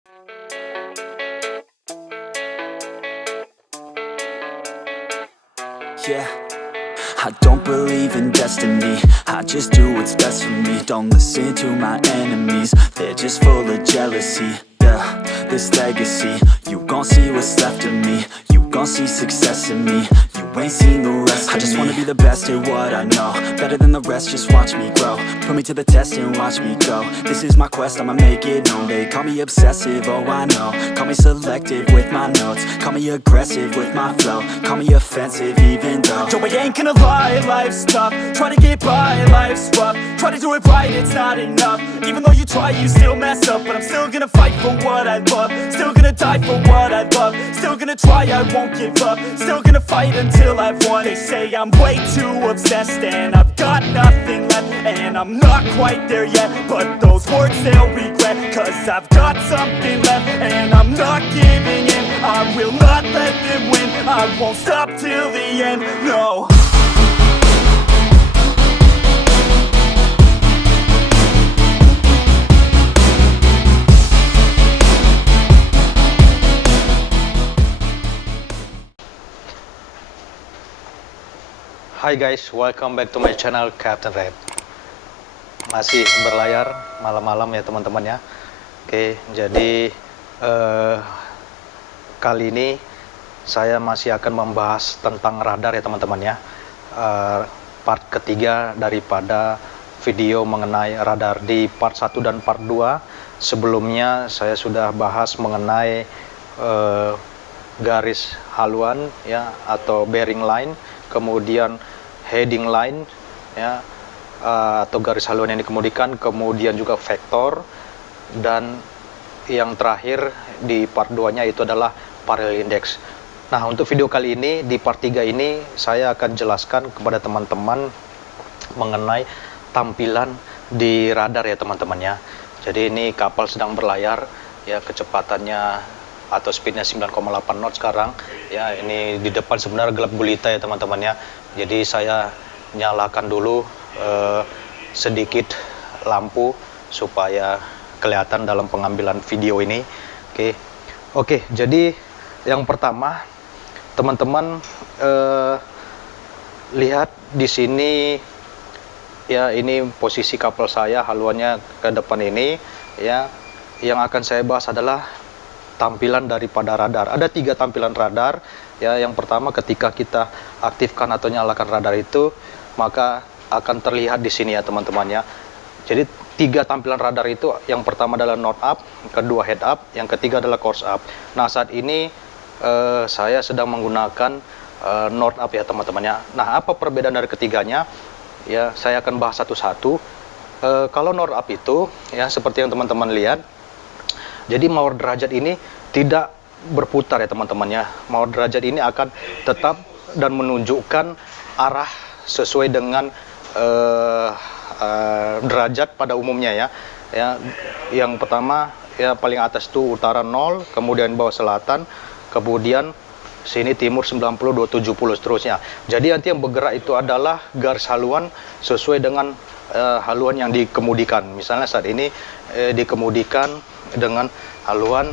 Yeah, I don't believe in destiny, I just do what's best for me. Don't listen to my enemies, they're just full of jealousy. Yeah, this legacy, you gon' see what's left of me. You gon' see success in me, you ain't seen the rest of me. I just wanna be the best at what I know, better than the rest, just watch me grow. Put me to the test and watch me go. This is my quest, I'ma make it known. They call me obsessive, oh I know. Call me selective with my notes, call me aggressive with my flow, call me offensive even though yo, I ain't gonna lie, life's tough. Try to get by, life's rough. Try to do it right, it's not enough. Even though you try, you still mess up. But I'm still gonna fight for what I love, still gonna die for what I love, still gonna try, I won't give up, still gonna fight until I've won. They say I'm way too obsessed and I've got nothing left, and I'm not quite there yet, but those words they'll regret, cause I've got something left and I'm not giving in. I will not let them win, I won't stop till the end, no. Hi guys, welcome back to my channel Captain Red. Masih berlayar malam-malam ya teman-teman ya. Oke, jadi kali ini saya masih akan membahas tentang radar ya teman-teman ya. Part ketiga daripada video mengenai radar. Di part 1 dan part 2 sebelumnya saya sudah bahas mengenai garis haluan ya, atau bearing line, kemudian heading line ya, atau garis haluan yang dikemudikan, kemudian juga vektor, dan yang terakhir di part 2 nya itu adalah parallel index. Nah, untuk video kali ini di part 3 ini saya akan jelaskan kepada teman-teman mengenai tampilan di radar ya teman-teman ya. Jadi ini kapal sedang berlayar ya, kecepatannya atau speednya 9,8 knot sekarang ya. Ini di depan sebenarnya gelap gulita ya teman-teman ya. Jadi saya nyalakan dulu sedikit lampu supaya kelihatan dalam pengambilan video ini. Oke, jadi yang pertama teman-teman lihat di sini ya, ini posisi kapal saya, haluannya ke depan ini ya. Yang akan saya bahas adalah tampilan daripada radar. Ada 3 tampilan radar ya. Yang pertama, ketika kita aktifkan atau nyalakan radar itu, maka akan terlihat di sini ya teman-teman ya. Jadi 3 tampilan radar itu, yang pertama adalah north up, kedua head up, yang ketiga adalah course up. Nah, saat ini saya sedang menggunakan north up ya teman-teman ya. Nah, apa perbedaan dari ketiganya ya, saya akan bahas satu-satu. Kalau north up itu ya, seperti yang teman-teman lihat, jadi mawar derajat ini tidak berputar ya teman-teman ya. Mawar derajat ini akan tetap dan menunjukkan arah sesuai dengan derajat pada umumnya ya. Yang pertama ya, paling atas itu utara 0, kemudian bawah selatan, kemudian sini timur 90, 270 seterusnya. Jadi nanti yang bergerak itu adalah garis haluan sesuai dengan haluan yang dikemudikan. Misalnya saat ini dikemudikan dengan haluan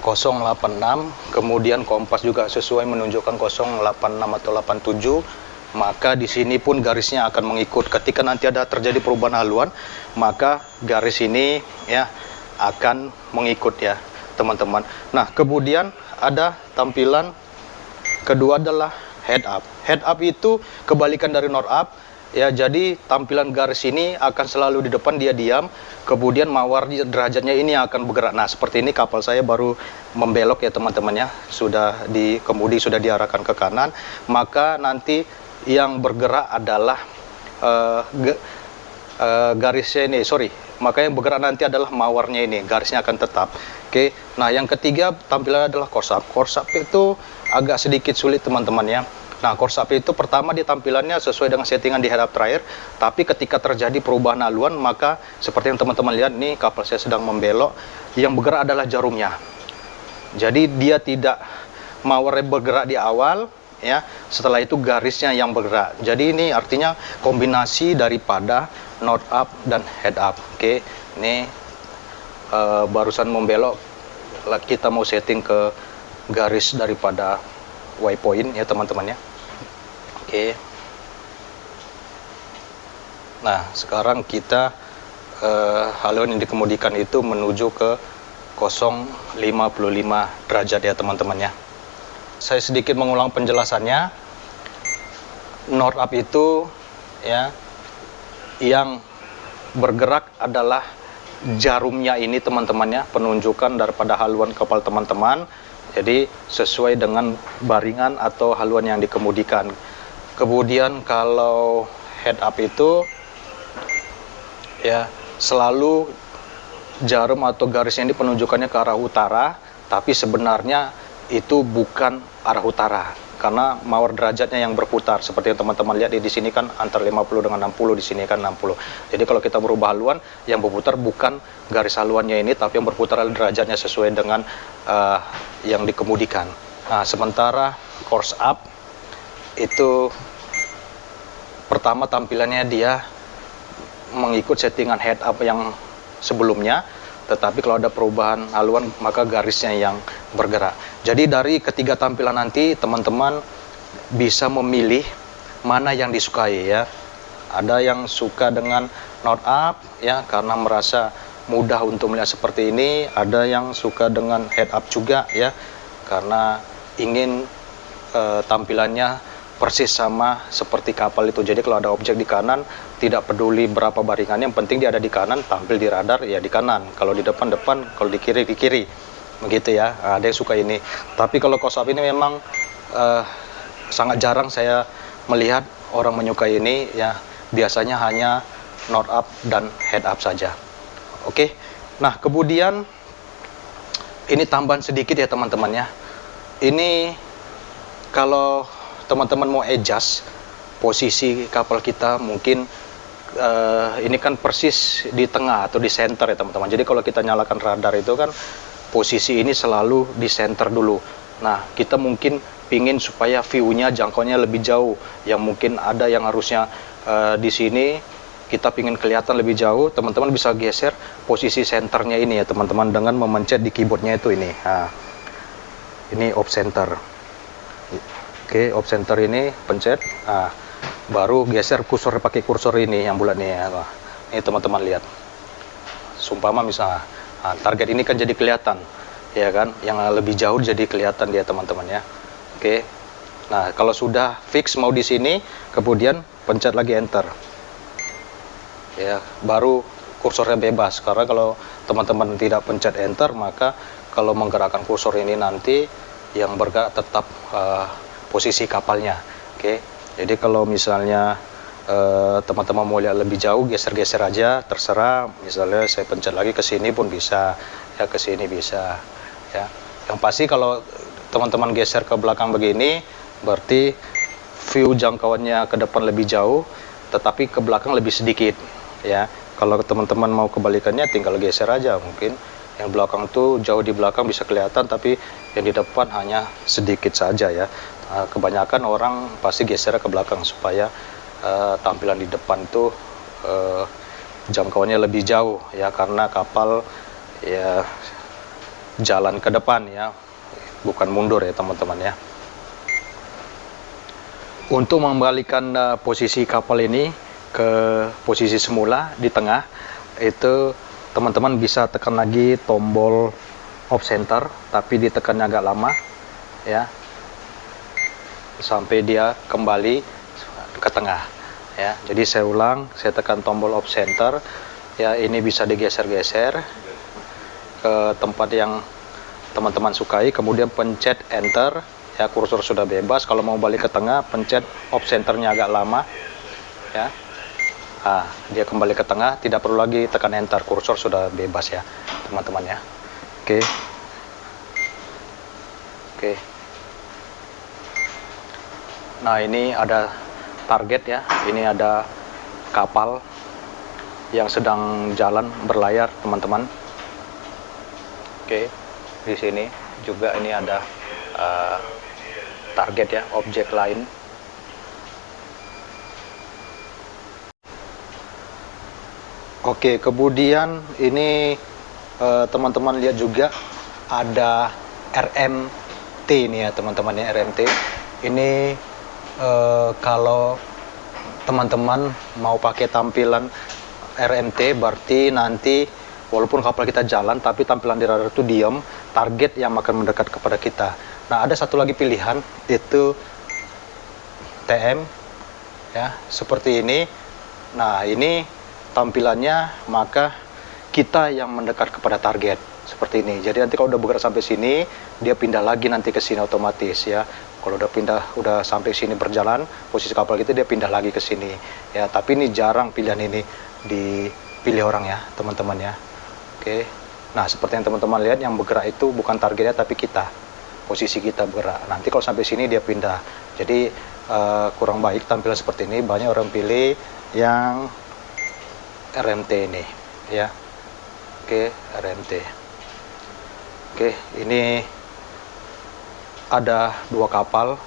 086, kemudian kompas juga sesuai menunjukkan 086 atau 87, maka di sini pun garisnya akan mengikut. Ketika nanti ada terjadi perubahan haluan, maka garis ini ya akan mengikut ya teman-teman. Nah, kemudian ada tampilan kedua adalah head up. Head up itu kebalikan dari north up ya. Jadi tampilan garis ini akan selalu di depan, dia diam, kemudian mawar derajatnya ini akan bergerak. Nah, seperti ini kapal saya baru membelok ya teman-teman ya, sudah dikemudi, sudah diarahkan ke kanan, maka nanti yang bergerak adalah garisnya ini, maka yang bergerak nanti adalah mawarnya ini, garisnya akan tetap. Oke. Nah, yang ketiga tampilan adalah course up. Course up itu agak sedikit sulit teman-teman ya. Nah, course up itu pertama di tampilannya sesuai dengan settingan di head up terakhir, tapi ketika terjadi perubahan haluan, maka seperti yang teman-teman lihat nih, kapal saya sedang membelok, yang bergerak adalah jarumnya. Jadi dia tidak mawarnya bergerak di awal ya, setelah itu garisnya yang bergerak. Jadi ini artinya kombinasi daripada north up dan head up. Oke, ini barusan membelok kita mau setting ke garis daripada waypoint ya teman-teman ya. Oke. Nah, sekarang kita haluan yang dikemudikan itu menuju ke 0,55 derajat ya teman-teman ya. Saya sedikit mengulang penjelasannya. North up itu ya, yang bergerak adalah jarumnya ini teman-teman ya, penunjukan daripada haluan kapal teman-teman. Jadi sesuai dengan baringan atau haluan yang dikemudikan. Kemudian kalau head up itu ya selalu jarum atau garisnya ini penunjukannya ke arah utara, tapi sebenarnya itu bukan arah utara karena mawar derajatnya yang berputar. Seperti yang teman-teman lihat di sini kan antara 50 dengan 60, di sini kan 60. Jadi kalau kita berubah haluan, yang berputar bukan garis haluannya ini, tapi yang berputar adalah derajatnya sesuai dengan yang dikemudikan. Nah, sementara course up itu pertama tampilannya dia mengikut settingan head up yang sebelumnya, tetapi kalau ada perubahan haluan maka garisnya yang bergerak. Jadi dari ketiga tampilan nanti teman-teman bisa memilih mana yang disukai ya. Ada yang suka dengan north up ya karena merasa mudah untuk melihat seperti ini, ada yang suka dengan head up juga ya karena ingin tampilannya persis sama seperti kapal itu. Jadi kalau ada objek di kanan, tidak peduli berapa baringannya, yang penting dia ada di kanan, tampil di radar ya di kanan. Kalau di depan, kalau di kiri, begitu ya. Nah, ada yang suka ini. Tapi kalau course up ini memang sangat jarang saya melihat orang menyukai ini ya. Biasanya hanya north up dan head up saja. Oke. Nah, kemudian ini tambahan sedikit ya teman-teman ya. Ini kalau teman-teman mau adjust posisi kapal kita, mungkin ini kan persis di tengah atau di center ya teman-teman. Jadi kalau kita nyalakan radar itu kan posisi ini selalu di center dulu. Nah, kita mungkin pingin supaya view-nya, jangkauannya lebih jauh. Yang mungkin ada yang harusnya di sini, kita pingin kelihatan lebih jauh, teman-teman bisa geser posisi senternya ini ya teman-teman dengan memencet di keyboardnya itu ini. Nah, ini off center. Oke, off center ini pencet. Nah, baru geser kursor pakai kursor ini yang bulat nih ya. Nah, ini teman-teman lihat. Sumpama misalnya, nah, target ini kan jadi kelihatan, ya kan? Yang lebih jauh jadi kelihatan dia teman-teman ya. Oke. Nah, kalau sudah fix mau di sini, kemudian pencet lagi enter. Ya, baru kursornya bebas. Karena kalau teman-teman tidak pencet enter, maka kalau menggerakkan kursor ini nanti yang bergerak tetap posisi kapalnya. Oke. Jadi kalau misalnya teman-teman mau lihat lebih jauh, geser-geser aja, terserah. Misalnya saya pencet lagi ke sini pun bisa, ya ke sini bisa. Ya. Yang pasti kalau teman-teman geser ke belakang begini, berarti view jangkauannya ke depan lebih jauh, tetapi ke belakang lebih sedikit. Ya. Kalau teman-teman mau kebalikannya, tinggal geser aja. Mungkin yang belakang tuh jauh di belakang bisa kelihatan, tapi yang di depan hanya sedikit saja ya. Kebanyakan orang pasti geser ke belakang supaya tampilan di depan tuh jangkauannya lebih jauh ya, karena kapal ya jalan ke depan ya, bukan mundur ya teman-teman ya. Untuk mengembalikan posisi kapal ini ke posisi semula di tengah, itu teman-teman bisa tekan lagi tombol off center, tapi ditekannya agak lama ya, sampai dia kembali ke tengah ya. Jadi saya ulang, saya tekan tombol off center ya, ini bisa digeser-geser ke tempat yang teman-teman sukai, kemudian pencet enter ya, kursor sudah bebas. Kalau mau balik ke tengah, pencet off centernya agak lama ya. Nah, dia kembali ke tengah, tidak perlu lagi tekan enter, kursor sudah bebas ya teman-teman ya. Oke. Oke. Nah, ini ada target ya, ini ada kapal yang sedang jalan berlayar teman-teman. Oke, di sini juga ini ada target ya, objek lain. Oke, kemudian ini teman-teman lihat juga ada RMT nih ya teman-teman ya, RMT. Ini kalau teman-teman mau pakai tampilan RMT berarti nanti walaupun kapal kita jalan tapi tampilan di radar itu diam, target yang akan mendekat kepada kita. Nah, ada satu lagi pilihan, itu TM ya, seperti ini. Nah, ini tampilannya maka kita yang mendekat kepada target seperti ini. Jadi nanti kalau udah bergerak sampai sini, dia pindah lagi nanti ke sini otomatis ya. Kalau udah sampai sini berjalan, posisi kapal kita dia pindah lagi ke sini ya. Tapi ini jarang pilihan ini dipilih orang ya, teman-teman ya. Oke. Nah, seperti yang teman-teman lihat, yang bergerak itu bukan targetnya tapi kita. Posisi kita bergerak. Nanti kalau sampai sini dia pindah. Jadi kurang baik tampilan seperti ini. Banyak orang pilih yang RMT ini ya. Oke, RMT. Oke, ini ada dua kapal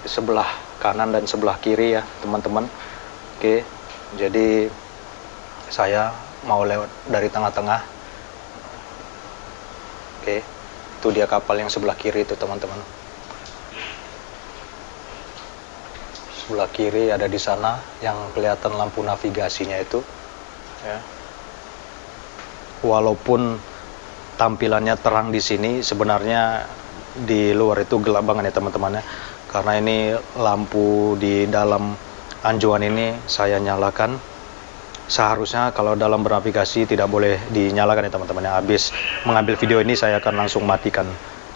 di sebelah kanan dan sebelah kiri ya teman-teman. Oke, jadi saya mau lewat dari tengah-tengah. Oke, itu dia kapal yang sebelah kiri itu teman-teman. Sebelah kiri ada di sana yang kelihatan lampu navigasinya itu ya. Walaupun tampilannya terang di sini, sebenarnya di luar itu gelap banget ya teman-teman ya. Karena ini lampu di dalam anjuan ini saya nyalakan. Seharusnya kalau dalam bernavigasi tidak boleh dinyalakan ya teman-teman ya. Habis mengambil video ini saya akan langsung matikan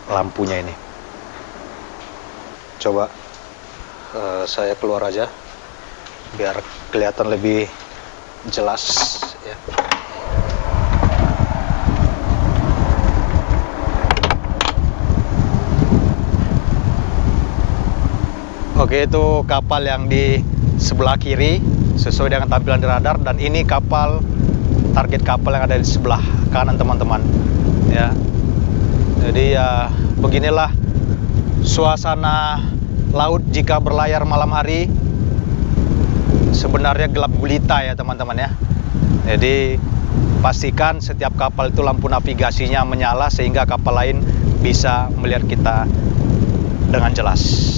lampunya ini. Coba saya keluar aja biar kelihatan lebih jelas ya. Oke, itu kapal yang di sebelah kiri sesuai dengan tampilan di radar, dan ini target kapal yang ada di sebelah kanan teman-teman ya. Jadi ya beginilah suasana laut jika berlayar malam hari. Sebenarnya gelap gulita ya teman-teman ya. Jadi pastikan setiap kapal itu lampu navigasinya menyala sehingga kapal lain bisa melihat kita dengan jelas.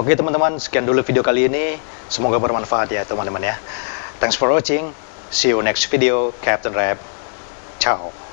Oke teman-teman, sekian dulu video kali ini. Semoga bermanfaat ya teman-teman ya. Thanks for watching. See you next video. Captain Rab. Ciao.